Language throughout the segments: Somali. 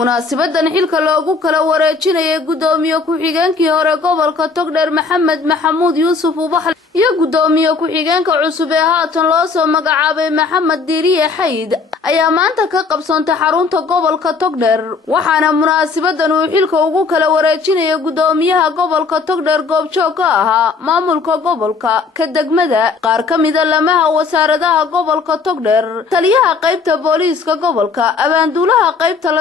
munaasabadan xilka loogu kala wareejinayay gudoomiye ku-xigeenkii hore gobolka Togdheer Maxamed Maxamuud Yuusuf Ubaxle iyo gudoomiye ku-xigeenka cusub ee haatan loo soo magacaabay Maxamed Diiriye Xayd ayaa maanta ka qabsantay xarunta gobolka Togdheer waxaana munaasabadan uu xilka ugu kala wareejinayay gudoomiyaha gobolka Togdheer goobjoog ka ahaa maamulka gobolka ka degmada qaar ka mid ah lamaha wasaaradaha gobolka Togdheer taliyaha qaybta booliiska gobolka abaanduulaha qaybta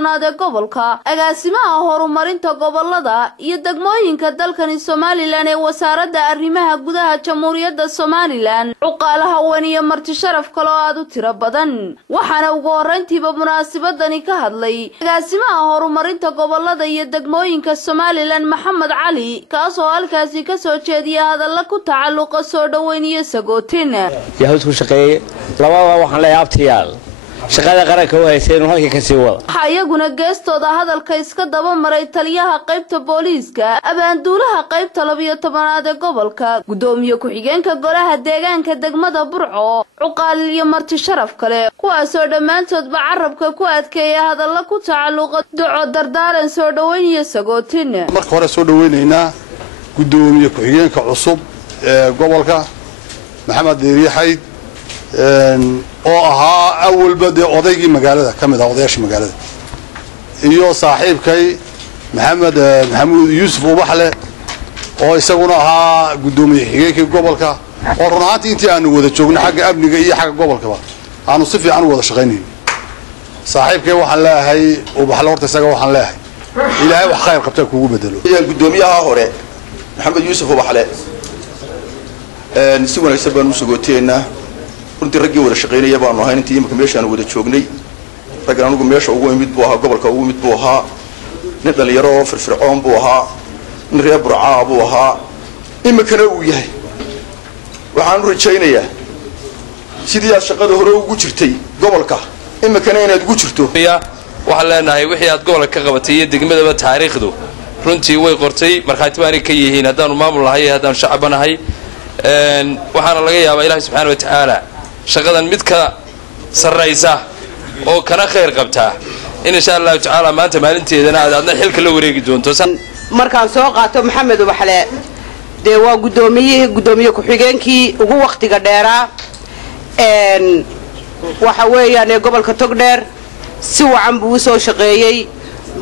12 ee gobolka agaasimaha horumarinta gobolada iyo degmooyinka dalkani Soomaaliland ee wasaaradda arrimaha gudaha jamhuuriyadda Soomaaliland uqaalaha waniye marti sharaf kale oo aad u tiro badan waxaana ugu horeyntiiba munaasabadani ka hadlay agaasimaha horumarinta gobolada iyo degmooyinka Soomaaliland Maxamed Cali kaas oo halkaasi ka soo jeediyay hadallo ku tacalluqa soo dhaweyn iyo sagootin yahuud ku shaqeeyay labada waxaan leeyahay abtiyaal shaqada qaranka oo hayseen halkii ka sii wada ayaguna geestooda hadalka iska daba maray taliyaha qaybta booliiska abaanduulaha qaybta 12 ee gobolka gudoomiye ku-xigeenka golaha deegaanka degmada Burco uqaal iyo marti sharaf kale kuwaas oo dhamaantoodba carabka ku adkeeyay hadallo ku tacalluqa duco dardaaran soo dhaweyn iyo sagootin marka hore soo dhaweynayna gudoomiye ku-xigeenka cusub ee gobolka Maxamed Diiriye Xayd oo ahaa awal bade odaygii magaalada kamid ah odayaasha magaalada iyo saaxiibkay Maxamuud Yuusuf Ubaxle oo isaguna ahaa gudoomiye xigeenkii gobolka oo runaantii intii aanu wada joogno xagga amniga iyo xagga gobolkaba aanu si fiican u wada shaqeynay saaxiibkay waxaan leeyahay Ubaxle horta isaga waxaan leeyahay ilaahay wax khayr qabta kuugu bedelo gudoomiyaha hore Maxamed Yuusuf Ubaxle si wanaagsan baan u sagooteena runtii raggii wada shaqeynaya baanu ahayn intii imika meeshaan wada joognay raggan anigu meesha ugu imid buu ahaa gobolka ugu imid buu ahaa nin dhalinyaro oo firfircoon buu ahaa nin reer Burca buu ahaa imikana uu yahay waxaan rajaynayaa sidii aad shaqada hore ugu jirtay gobolka imikana inaad ugu jirto waxaan leenahay wixii aad gobolka ka qabatay iyo degmadaba taariikhdu runtii way qortay markhaati baan ka yihiin haddaanu maamul lahay haddaan shacabanahay waxaana laga yaabaa Ilaahay subxaanahu wa ta'aala shaqadan mid ka sarreysa oo kana khayr qabta insha Allah ta'ala maanta maalinteedana aadna xilka la wareegi doonto markaan soo qaato Maxamed Ubaxle de waa gudoomiye ku-xigeenkii ugu waqtiga dheeraa waxa weeyaan gobolka Togdheer si wacan buu soo shaqeeyay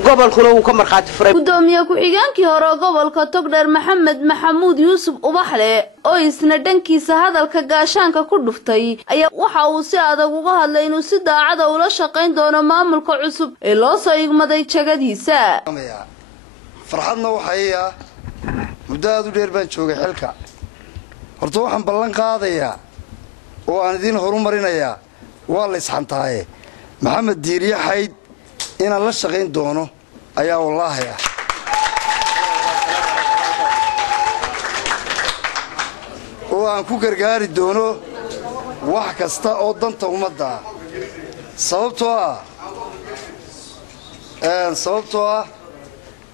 gobolkuna uu ka marxaati furay gudoomiye ku-xigeenkii hore gobolka Togdheer Maxamed Maxamuud Yuusuf Ubaxle oo isna dhankiisa hadalka gaashaanka ku dhuftay ayaa waxa uu si adag uga hadlay inuu si daacad ah ula shaqeyn doono maamulka cusub ee loo soo igmaday jagadiisa farxadna waxay muddo aad u dheer baan joogay xilka horta waxaan ballan qaadayaa oo aan idin horumarinayaa waa la isxantaaye Maxamed Diiriye Xayd inaan la shaqeyn doono ayaa wallaahi oo aan ku gargaari doono wax kasta oo danta ummadda sababtoo ah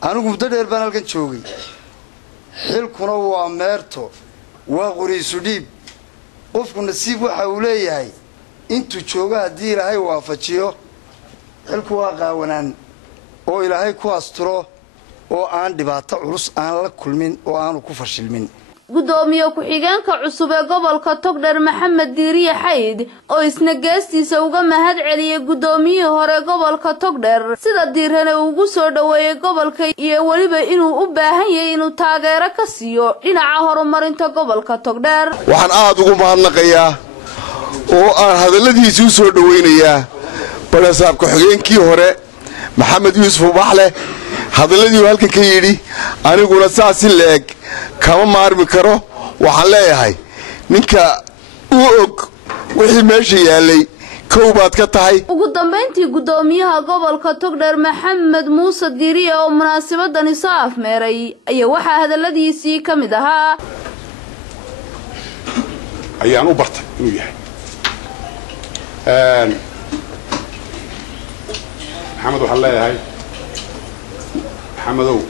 anigu muddo dheer baan halkan joogay xilkuna waa meerto waa qoriisu dhiib qofku nasiib waxa uu leeyahay intuu joogo haddii ilaahay waafajiyo xilku waa qaawanaan oo ilaahay ku asturo oo aan dhibaato culus aan la kulmin oo aanu ku fashilmin gudoomiye ku-xigeenka cusub ee gobolka Togdheer Maxamed Diiriye Xayd oo isna geestiisa uga mahad celiyay gudoomiyihii hore gobolka Togdheer sida diirana ugu soo dhaweeyay gobolka iyo waliba inuu u baahan yahay inuu taageero ka siiyo dhinaca horumarinta gobolka Togdheer waxaan aad ugu mahadnaqayaa oo aan hadaladiisa u soo dhaweynayaa balasaab ku-xigeenkii hore Maxamed Yuusuf Ubaxle hadalladii halka ka yiri aniguna saas leeg kama maarmi karo waxaan leeyahay ninka uu og wixii meesha yaalay koobaad ka tahay ugu dambeyntii gudoomiyaha gobolka Togdheer Maxamed Muuse Diiriye oo munaasabadani soo afmeeray ayaa waxa hadalladiisii kamid ahaa ayaan u bartay inuu yahay محمد وحلا هاي محمدو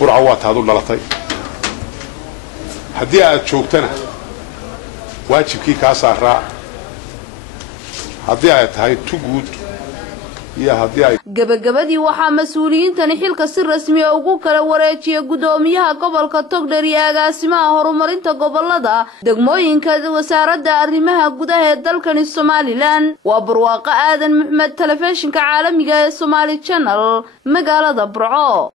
قرعوات هذول لطي هدي أشوكتنا واجب كي كاسر را هدي هاي too good iyo haddii ay gabagabadii waxaa mas-uuliyiintani xilka si rasmi ah ugu kala wareejiyay gudoomiyaha gobolka Togdheer iyo agaasimaha horumarinta gobolada degmooyinka wasaaradda arrimaha gudaha ee dalkani Somaliland. waa barwaaqo aadan Maxmed, telefishinka caalamiga ee Somali Channel, magaalada Burco.